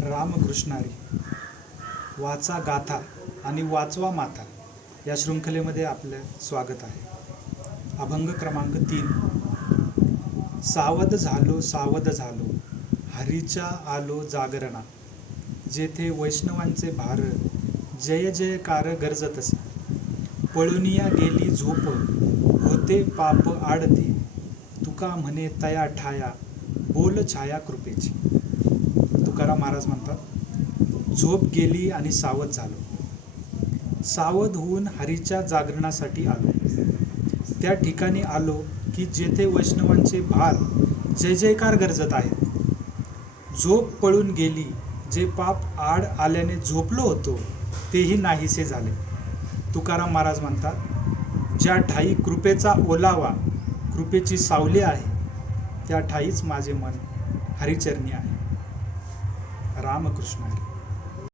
रामकृष्णारी वाचा गाथा आणि वाचवा माथा या शृंखलेमध्ये आपलं स्वागत आहे. अभंग क्रमांक 3. सावध झालो हरीच्या आलो जागरणा, जेथे वैष्णवांचे भार जय जयकार गरजतसे. पळुनिया गेली झोप होते पाप आडते, तुका म्हणे तया ठाया बोल छाया कृपेची. तुकाराम महाराज म्हणतात, झोप गेली आणि सावध झालो. सावध होऊन हरीच्या जागरणासाठी आलो. त्या ठिकाणी आलो की जेथे वैष्णवांचे भार जय जयकार गरजत आहेत. झोप पळून गेली, जे पाप आड आल्याने झोपलो होतो तेही नाहीसे झाले. तुकाराम महाराज म्हणतात, ज्या ठाई कृपेचा ओलावा कृपेची सावली आहे, त्या ठाईच माझे मन हरिचरणी आहे. रामकृष्ण हरी.